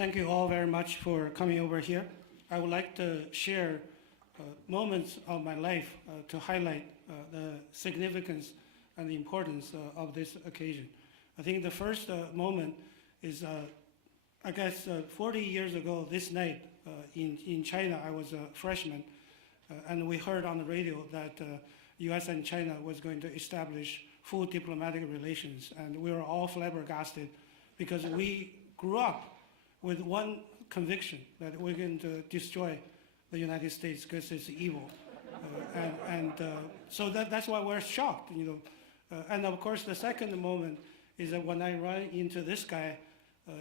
Thank you all very much for coming over here. I would like to share moments of my life to highlight the significance and the importance of this occasion. I think the first moment is, I guess, 40 years ago this night in China, I was a freshman, and we heard on the radio that U.S. and China was going to establish full diplomatic relations, and we were all flabbergasted because we grew up with one conviction that we're going to destroy the United States because it's evil. So that's why we're shocked, you know. And of course, the second moment is that when I run into this guy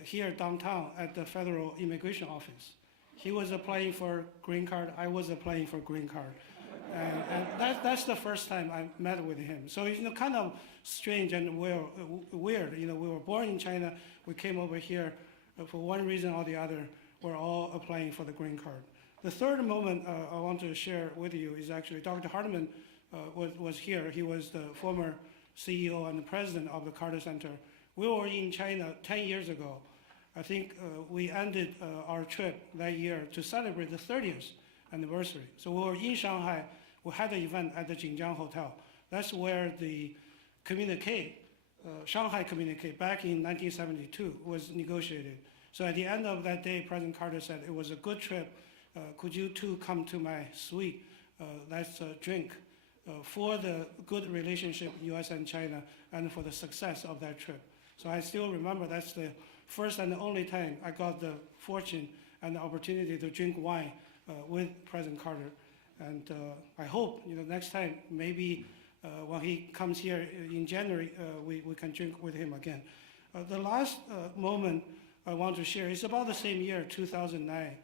here downtown at the Federal Immigration Office. He was applying for green card, I was applying for green card. And that's the first time I met with him. So it's kind of strange and weird. You know, we were born in China, we came over here for one reason or the other, we're all applying for the green card. The third moment I want to share with you is actually Dr. Hardiman was here. He was the former CEO and the president of the Carter Center. We were in China 10 years ago. I think we ended our trip that year to celebrate the 30th anniversary. So we were in Shanghai. We had an event at the Jinjiang Hotel. That's where the communique, Shanghai communique, back in 1972 was negotiated. So at the end of that day, President Carter said, it was a good trip. Could you two come to my suite? Let's drink for the good relationship U.S. and China and for the success of that trip. So I still remember that's the first and the only time I got the fortune and the opportunity to drink wine with President Carter. And I hope, you know, next time, maybe when he comes here in January, we can drink with him again. The last moment I want to share is about the same year, 2009.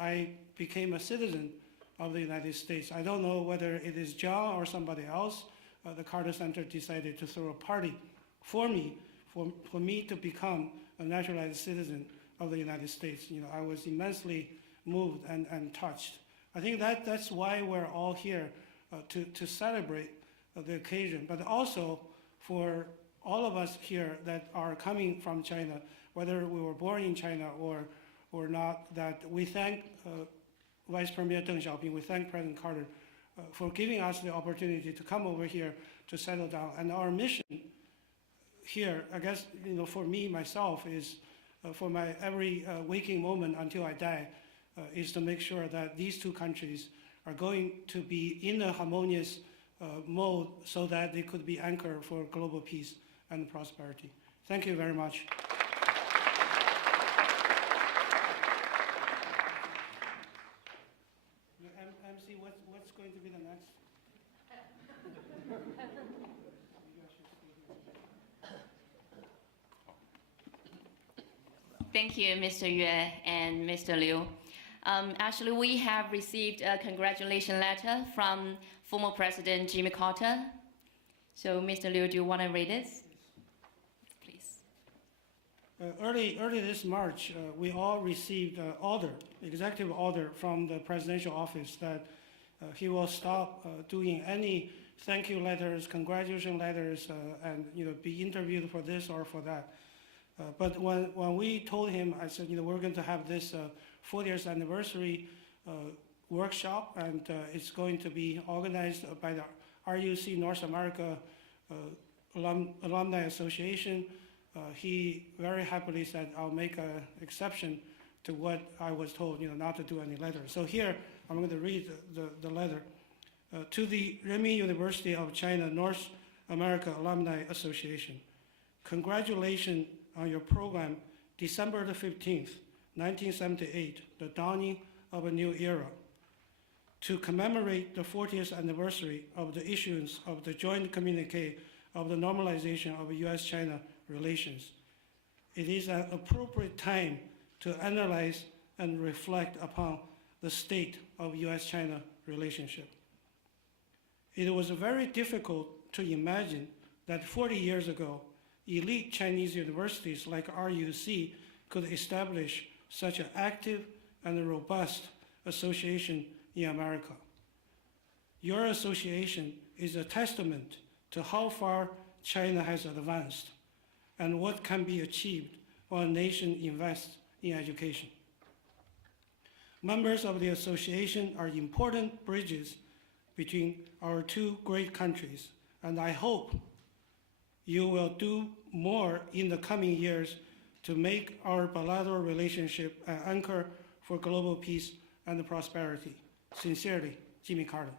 I became a citizen of the United States. I don't know whether it is John or somebody else. The Carter Center decided to throw a party for me, for me to become a naturalized citizen of the United States. You know, I was immensely moved and touched. I think that's why we're all here to celebrate the occasion, but also for all of us here that are coming from China, whether we were born in China or not, that we thank Vice Premier Deng Xiaoping, we thank President Carter for giving us the opportunity to come over here to settle down. And our mission here, I guess, you know, for me, myself, is for my every waking moment until I die, is to make sure that these two countries are going to be in a harmonious mode so that they could be anchor for global peace and prosperity. Thank you very much. MC, what's going to be the next? Thank you, Mr. Yue and Mr. Liu. Actually, we have received a congratulation letter from former President Jimmy Carter. So, Mr. Liu, do you want to read it? Please. Early this March, we all received an order, executive order from the presidential office that he will stop doing any thank you letters, congratulation letters, and be interviewed for this or for that. But when we told him, I said, we're going to have this 40th anniversary workshop, and it's going to be organized by the RUC North America Alumni Association. He very happily said, I'll make an exception to what I was told, not to do any letters. So here, I'm going to read the letter. To the Renmin University of China North America Alumni Association, congratulations on your program, December the 15th, 1978, the dawning of a new era. To commemorate the 40th anniversary of the issuance of the joint communique of the normalization of U.S.-China relations, it is an appropriate time to analyze and reflect upon the state of U.S.-China relationship. It was very difficult to imagine that 40 years ago, elite Chinese universities like RUC could establish such an active and robust association in America. Your association is a testament to how far China has advanced and what can be achieved when a nation invests in education. Members of the association are important bridges between our two great countries, and I hope you will do more in the coming years to make our bilateral relationship an anchor for global peace and prosperity. Sincerely, Jimmy Carter.